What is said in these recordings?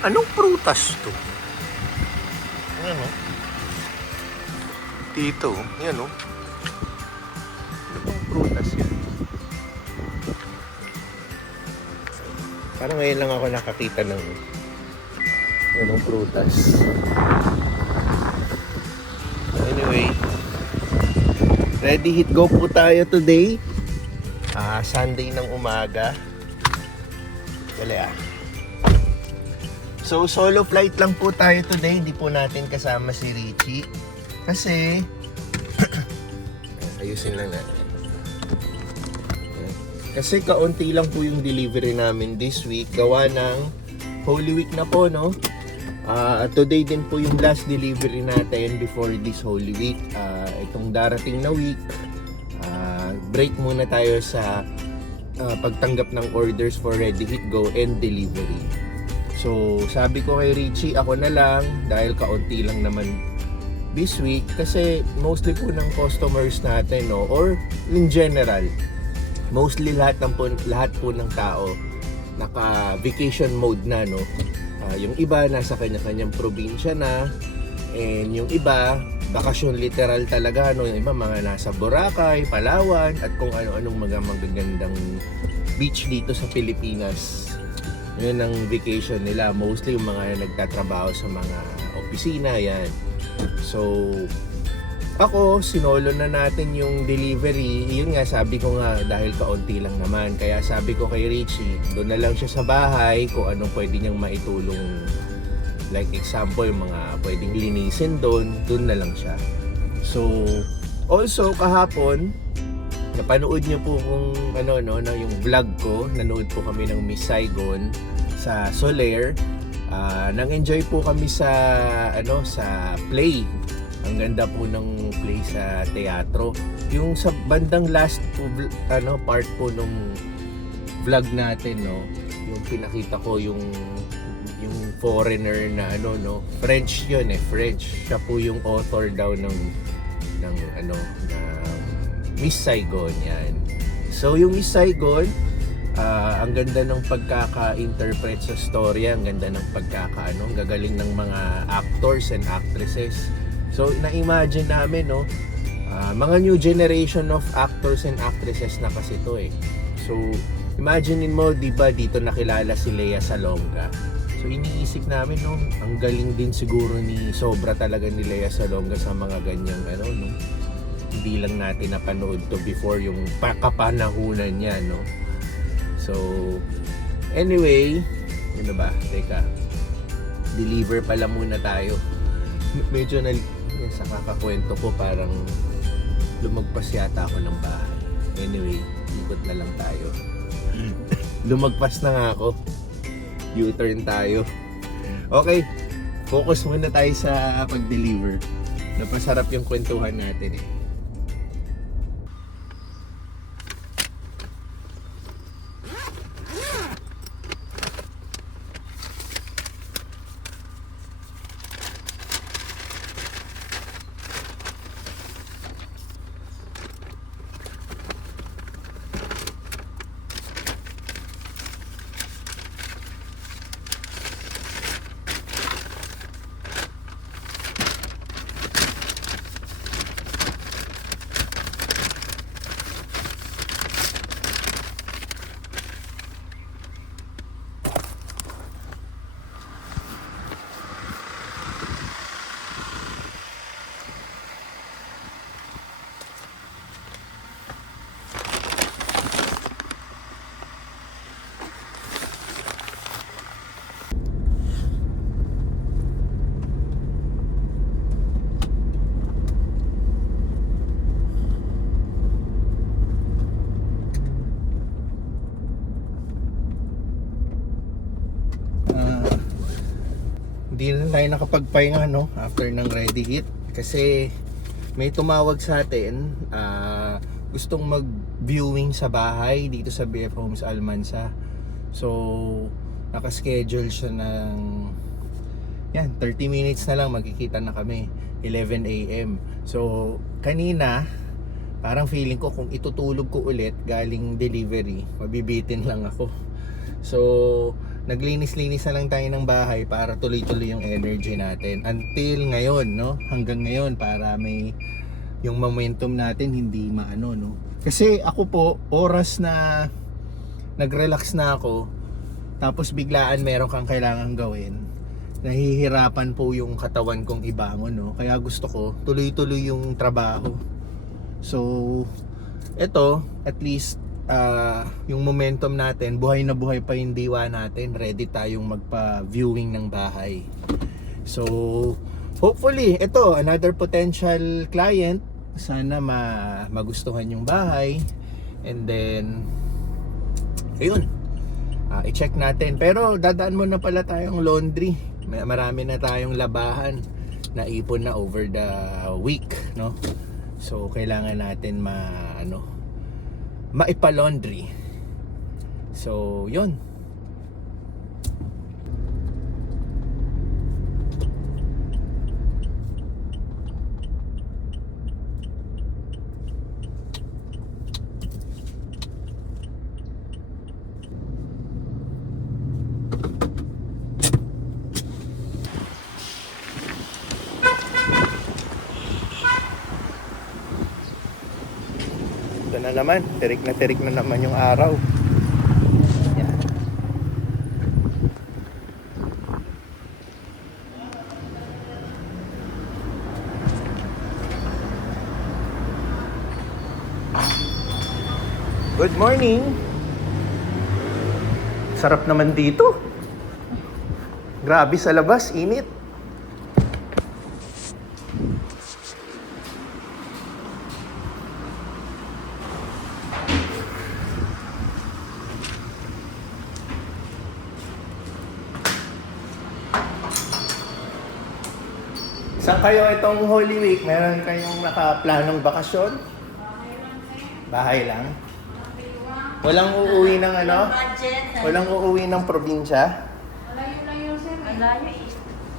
Anong prutas to? Ayan o. Dito, yan o. Ano bang prutas yan? Parang ngayon lang ako nakakita ng anong prutas. Anyway, ready hit go po tayo today. Sunday ng umaga. Wala So solo flight lang po tayo today. Hindi po natin kasama si Richie. Kasi ayusin lang natin. Kasi kaunti lang po yung delivery namin this week. Gawa ng Holy Week na po, no? Today din po yung last delivery natin before this Holy Week. Itong darating na week, break muna tayo sa pagtanggap ng orders for Ready Hit Go and delivery. So sabi ko kay Richie, ako na lang dahil kaunti lang naman this week kasi mostly po ng customers natin, no, or in general mostly lahat po ng tao naka vacation mode na, no. Yung iba nasa kanya-kanyang probinsya na, and yung iba bakasyon literal talaga, no. Yung iba mga nasa Boracay, Palawan at kung ano-anong mga magagandang beach dito sa Pilipinas. Yun ang vacation nila, mostly yung mga nagtatrabaho sa mga opisina, yan. So ako, sinolo na natin yung delivery. Yun nga, sabi ko nga, dahil kaunti lang naman. Kaya sabi ko kay Richie, doon na lang siya sa bahay kung anong pwede niyang maitulong. Like example, yung mga pwedeng linisin doon na lang siya. So, also kahapon, napanood niyo po kung yung vlog ko. Nanood po kami ng Miss Saigon sa Soler. Nang-enjoy po kami sa play. Ang ganda po ng play sa teatro. Yung sa bandang last part po nung vlog natin, no, yung pinakita ko yung foreigner na French yun, French. Siya po yung author daw ng Miss Saigon, yan. So yung Miss Saigon, ang ganda ng pagkaka-interpret sa story, ang ganda ng ang gagaling ng mga actors and actresses. So na-imagine namin, no, mga new generation of actors and actresses na kasi to So imaginein mo, di ba, dito nakilala si Lea Salonga. So iniisip namin, no, ang galing din siguro sobra talaga ni Lea Salonga sa mga ganyang no. Hindi lang natin napanood to before yung kapanahunan niya, no. So anyway, ano ba? Teka. Deliver pala muna tayo. Medyo sa kakakwento ko parang lumagpas yata ako ng bahay. Anyway, ikot na lang tayo. Lumagpas na nga ako. U-turn tayo. Okay, focus muna tayo sa pag-deliver. Napasarap yung kwentuhan natin Hindi na tayo nakapagpahinga, no, after ng Ready Hit kasi may tumawag sa atin, gustong mag-viewing sa bahay dito sa BF Homes Almansa. So nakaschedule siya ng 30 minutes na lang, magkikita na kami, 11 AM. So kanina parang feeling ko kung itutulog ko ulit galing delivery, mabibitin lang ako. So naglinis-linis na lang tayo ng bahay para tuloy-tuloy yung energy natin until ngayon, no? Hanggang ngayon para may yung momentum natin hindi maano, no? Kasi ako po, oras na nag-relax na ako, tapos biglaan meron kang kailangan gawin, nahihirapan po yung katawan kong ibangon, no? Kaya gusto ko tuloy-tuloy yung trabaho. So, eto, at least yung momentum natin, buhay na buhay pa yung diwa natin, ready tayong magpa-viewing ng bahay. So, hopefully, ito, another potential client, sana magustuhan yung bahay. And then, ayun, i-check natin. Pero dadaan muna pala tayong laundry. Marami na tayong labahan na ipon na over the week, no? So, kailangan natin maipa-laundry. So, yun. Ito na naman, tirik na naman yung araw. Yan. Good morning. Sarap naman dito. Grabe sa labas, init. Saan kayo itong Holy Week? Meron kayong nakaplanong bakasyon? Bahay lang. Walang uuwi ng ano? Walang uuwi ng probinsya? Malayo-layo, sir. Malayo eh.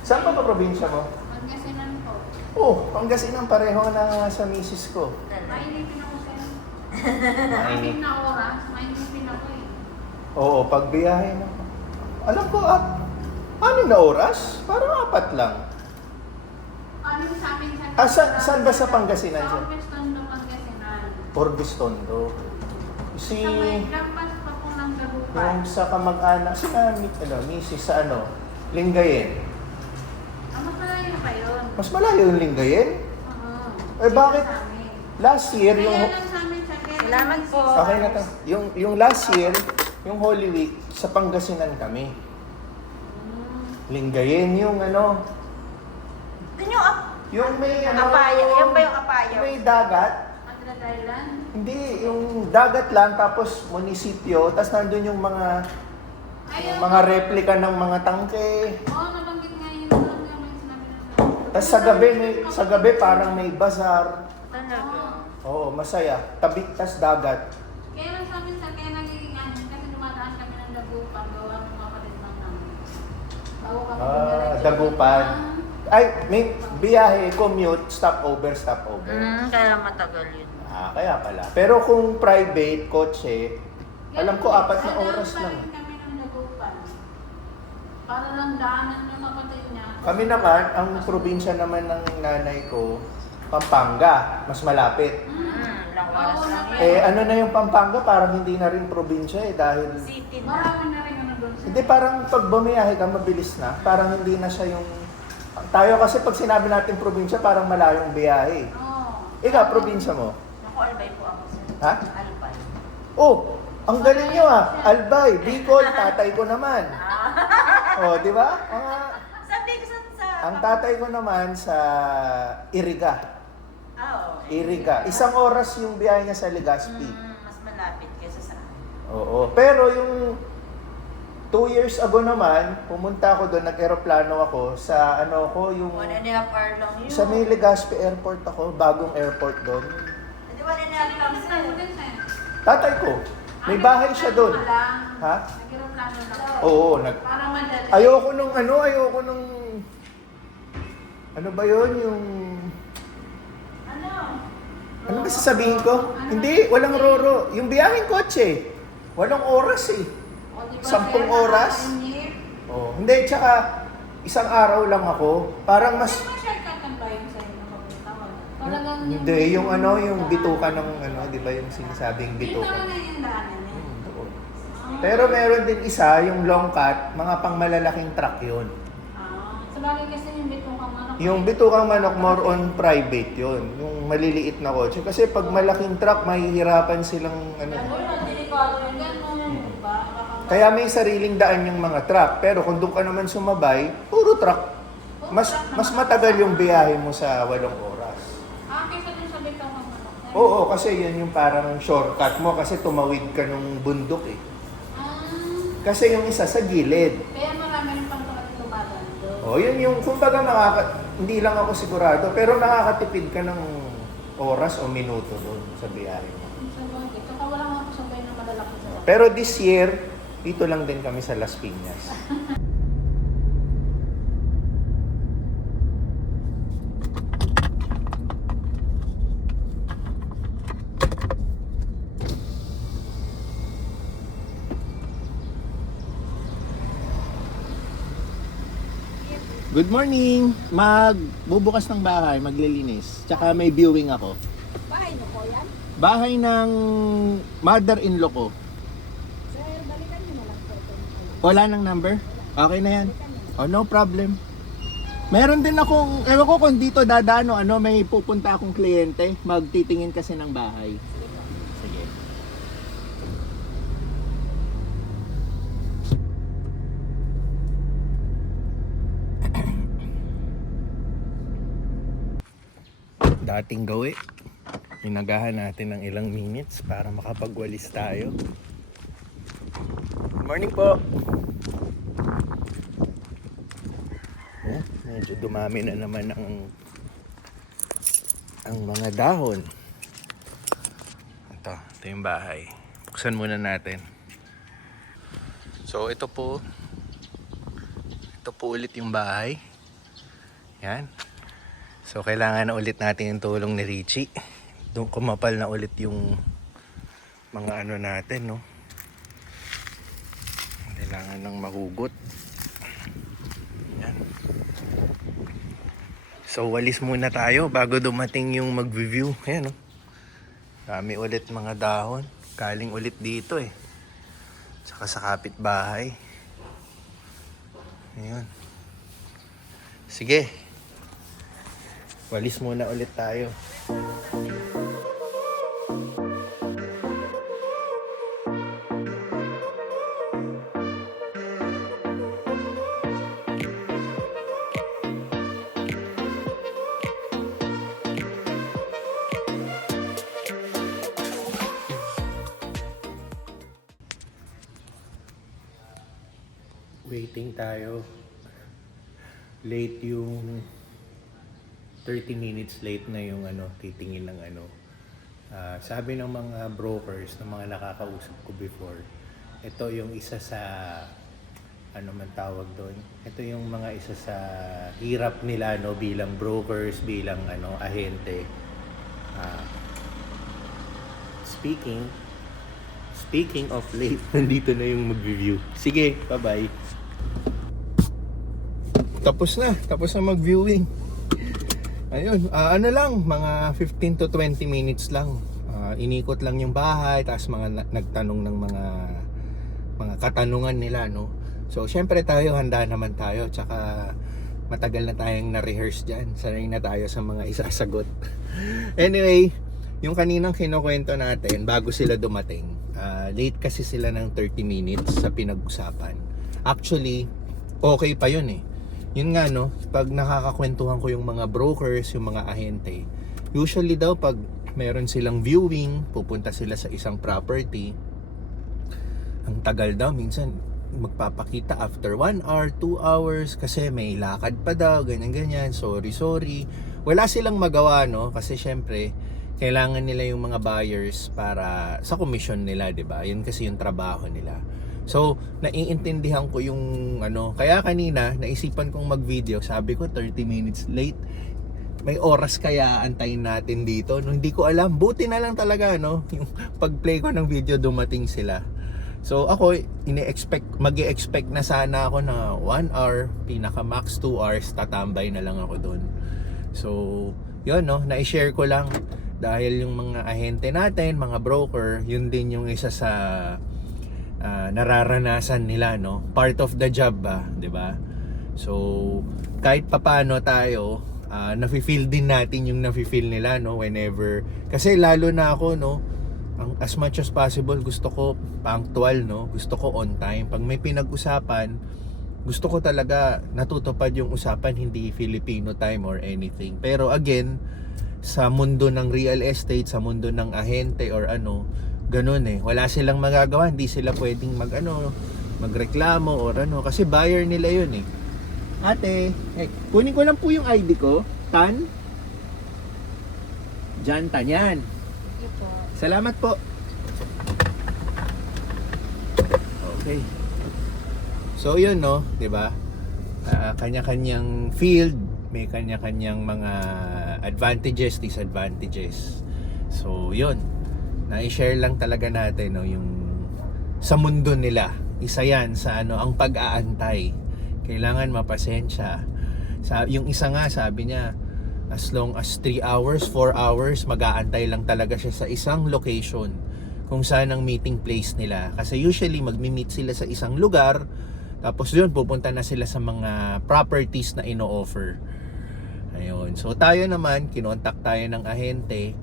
Saan pa probinsya mo? Pangasinan po. Oh, Pangasinan pareho na sa misis ko. Mainipin ako, sir. Mainit. 6 na oras, mainipin ako eh. Oo, pag biyahe na. Alam ko, 6 na oras? Parang 4 lang. Ano sa amin sa... Saan ba sa Pangasinan siya? Sa Orbestondo, Pangasinan. Orbestondo. Si... Sa may lampas pa po ng Dagupan. Yung sa kamag-anak, si misis sa Lingayen. Mas malayo pa yun. Mas malayo yung Lingayen? Oo. Eh, bakit? Sa amin. Last year, Kaya yung... lang sa amin sa Quezon. Salamat po. Okay na to. Yung last year, yung Holy Week, sa Pangasinan kami. Lingayen, yung Yun yung yung may apaya. Yan ba yung apaya? may dagat. Madrid Island. Hindi, yung dagat lang, tapos munisipyo, tapos nandun yung Ayun. mga replika ng mga tangke. Oo, nabanggit nga yun. Alam nga may sinabi na sa... Tapos sa gabi parang may bazaar. Talaga. Oo, masaya. Tabi, tas dagat. Kaya lang sa amin sa kaya nagiging kasi dumadaan kami ng Dagupan, gawa ng mga kapatid ng namin. Bago kami dumiretso Dagupan. ng- Ay, may biyahe, commute, stopover. Kaya matagal yun. Kaya pala. Pero kung private, kotse, alam ko 4 na oras Dadaan pa lang. rin kami ng Dagupan. Para lang daanan yung kapatid niya. Kami naman, ang probinsya naman ng nanay ko, Pampanga, mas malapit. Ilang oras lang yun. Ano na yung Pampanga, parang hindi na rin probinsya dahil... City na. Marami na rin ano doon. Hindi, parang pag bumiyahe ka, mabilis na. Parang hindi na siya yung... Tayo kasi pag sinabi natin probinsya, parang malayong biyahe. Oo. Ikaw, probinsya mo? Naku, Albay po ako sir. Ha? Albay. Oh, ang galing nyo Albay, Bicol, tatay ko naman. Oh, di ba? Sabi ko sa... Ang tatay ko naman sa Iriga. Oo. Iriga. 1 oras yung biyahe niya sa Legazpi. Mas malapit kaysa sa akin. Oo. Pero yung 2 years ago naman, pumunta ako doon, nag-aeroplano ako sa yung 1.5 hour lang yun. sa may Legazpi Airport ako, bagong airport doon. Hindi 1.5 lang sir. Tatay ko, may bahay siya doon. Ha? Nag-aeroplano lang. Oo, Para madali. ayoko nung ano ba yun, yung Ano? ano ba sasabihin ko? Hindi, walang roro. Yung biyaheng kotse, walang oras eh. O, di ba, 10 sir, oras? nakakainis. Oh, hindi, tsaka isang araw lang ako. Parang mas... Hindi naman shortcut ang bayan sa inyo papunta. Talagang Hindi, yung ano, yung bituka ng ano, di ba yung sinasabing Dito bituka? na yung daanan eh. Doon. Pero meron din isa, yung long cut, mga pang malalaking truck yun. Sa bagay kasi yung bitong manok. Yung bitukang manok, more on private yun. Yung maliliit na kotse. Kasi pag malaking truck, mahihirapan silang ano. Ano yung delikado yung gano'n, di ba? Kaya may sariling daan yung mga truck. Pero kung doon ka naman sumabay, puro truck. Mas matagal yung biyahe mo sa 8 oras. Kaysa dun sa bitong manok. Oo, kasi yun yung parang shortcut mo kasi tumawid ka nung bundok eh. Kasi yung isa sa gilid. Kaya marami rin pang lumaban doon. Oh, yun yung kumbaga hindi lang ako sigurado, pero nakakatipid ka ng oras o minuto doon sa biyahe mo. Sa bagay. Tsaka wala nga ako sabay na malalaki sa bagay. Pero this year, dito lang din kami sa Las Piñas. Good morning! Magbubukas ng bahay, maglilinis. Tsaka may viewing ako. Bahay mo po yan? Bahay ng mother-in-law ko. Sir, balikan niyo na lang po ito. Wala nang number? Okay na yan. Oh, no problem. Meron din akong, ewan ko kung dito dadano, may pupunta akong kliyente. Magtitingin kasi ng bahay. Sige. Dating gawi. Inagahan natin ng ilang minutes para makapagwalis tayo. Good morning po. Oh, medyo dumami na naman ang mga dahon. Ito yung bahay. Buksan muna natin. So ito po ulit yung bahay. Yan. So kailangan na ulit natin yung tulong ni Richie. Doon kumapal na ulit yung mga natin, no? Kailangan ng mahugot. Yan. So walis muna tayo bago dumating yung mag-review. Ayan, no? Dami ulit mga dahon. Galing ulit dito eh. Tsaka sa kapitbahay. Ayan. Sige. Walis muna ulit tayo. Waiting tayo. Late yung 30 minutes late na yung titingin ng sabi ng mga brokers, ng mga nakakausap ko before, ito yung isa sa man tawag doon, ito yung mga isa sa hirap nila bilang brokers, bilang ahente. Speaking of late, nandito na yung mag-review. Sige, bye-bye. Tapos na mag-viewing. Ayun, lang, mga 15 to 20 minutes lang. Inikot lang yung bahay, tapos nagtanong ng mga katanungan nila, no? So, syempre tayo, handa naman tayo, tsaka matagal na tayong na-rehearse dyan. Sanay na tayo sa mga isasagot. Anyway, yung kaninang kinukwento natin, bago sila dumating, late kasi sila ng 30 minutes sa pinag-usapan. Actually, okay pa yun eh. Yun nga, no, pag nakakakwentuhan ko yung mga brokers, yung mga ahente, usually daw pag meron silang viewing, pupunta sila sa isang property, ang tagal daw, minsan magpapakita after 1 hour, 2 hours, kasi may lakad pa daw, ganyan, sorry. Wala silang magawa, no, kasi syempre, kailangan nila yung mga buyers para sa commission nila, 'di ba? Yun kasi yung trabaho nila. So, naiintindihan ko yung kaya kanina naisipan kong mag-video, sabi ko 30 minutes late. May oras kaya antayin natin dito? No, hindi ko alam. Buti na lang talaga yung pag-play ko ng video dumating sila. So ako, mag-expect na sana ako na 1 hour, pinaka max 2 hours, tatambay na lang ako doon. So, yun no, na-share ko lang dahil yung mga ahente natin, mga broker, yun din yung isa sa nararanasan nila, no? Part of the job ba, 'di ba? So, kahit papaano tayo, nafi-feel din natin yung nafi-feel nila, no, whenever, kasi lalo na ako, no, as much as possible gusto ko punctual, no, gusto ko on time. Pag may pinag-usapan, gusto ko talaga natutupad yung usapan, hindi Filipino time or anything. Pero again, sa mundo ng real estate, sa mundo ng ahente or ano, ganun eh, wala silang magagawa, hindi sila pwedeng magreklamo or ano, kasi buyer nila yun eh. Ate, kunin ko lang po yung ID ko. Tan? Jan Tanyan. Sige po. Salamat po. Okay. So yun no, 'di ba? Kanya-kanyang field, may kanya-kanyang mga advantages, disadvantages. So yun. Na-share lang talaga natin no, yung sa mundo nila. Isa 'yan sa ang pag-aantay. Kailangan mapasensya. Yung isa nga sabi niya, as long as 3 hours, 4 hours, mag-aantay lang talaga siya sa isang location kung saan ang meeting place nila. Kasi usually magmi-meet sila sa isang lugar, tapos yun pupunta na sila sa mga properties na ino-offer. Ayun. So tayo naman, kinontak tayo ng ahente,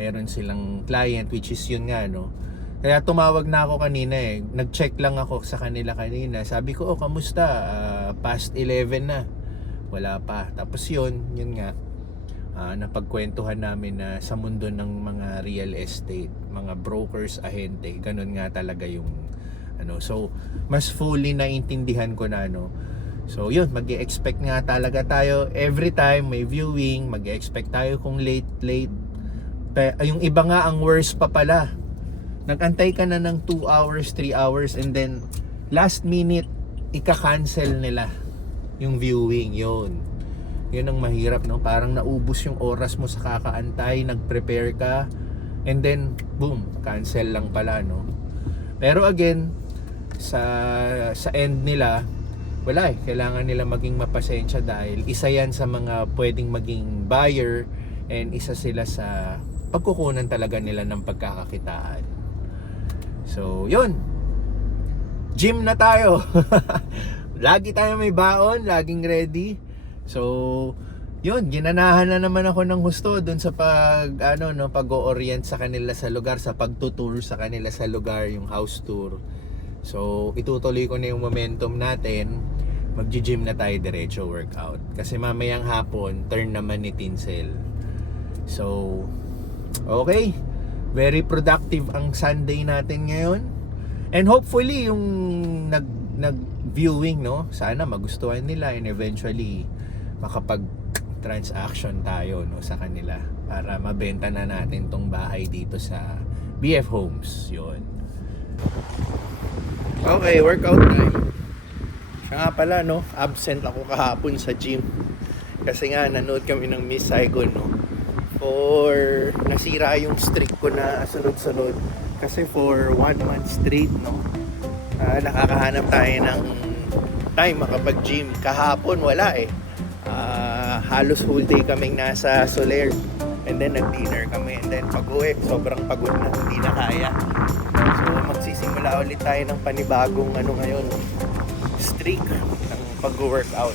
meron silang client which is yun nga no. Kaya tumawag na ako kanina eh. Nag-check lang ako sa kanila kanina. Sabi ko, kamusta? Past 11 na. Wala pa. Tapos yun nga. Napagkwentuhan namin na sa mundo ng mga real estate, mga brokers, ahente, ganun nga talaga yung So, mas fully naintindihan ko na So, yun, mag-i-expect nga talaga tayo every time may viewing, mag-i-expect tayo kung late. Yung iba nga, ang worst pa pala. Nag-antay ka na ng 2 hours, 3 hours, and then last minute, ika-cancel nila yung viewing. Yun ang mahirap, no? Parang naubos yung oras mo sa kakaantay, nag-prepare ka, and then, boom, cancel lang pala, no? Pero again, sa end nila, wala eh. Kailangan nila maging mapasensya dahil isa yan sa mga pwedeng maging buyer and isa sila sa pagkukunan talaga nila ng pagkakakitaan. So, yun. Gym na tayo. Lagi tayo may baon, laging ready. So, yun, ginanahan na naman ako ng husto dun sa pag-o-orient sa kanila sa lugar, sa pagtutour sa kanila sa lugar, yung house tour. So, itutuloy ko na yung momentum natin. Magji-gym na tayo diretso workout. Kasi mamayang hapon, turn naman ni Tinsel. So, okay. Very productive ang Sunday natin ngayon. And hopefully, yung nag-viewing, no? Sana magustuhan nila and eventually makapag-transaction tayo sa kanila para mabenta na natin tong bahay dito sa BF Homes. Yun. Okay, workout time. Siya nga pala, no? Absent ako kahapon sa gym. Kasi nga, nanood kami ng Miss Saigon, no? Or nasira yung streak ko na sunod-sunod. Kasi for 1 month straight, no? Nakakahanap tayo ng time makapag-gym. Kahapon, wala eh. Halos whole day kaming nasa Soler. And then nag-dinner kami. And then pag-uwi, sobrang pagod na. Hindi na kaya. So magsisimula ulit tayo ng panibagong ngayon, streak ng pag-workout.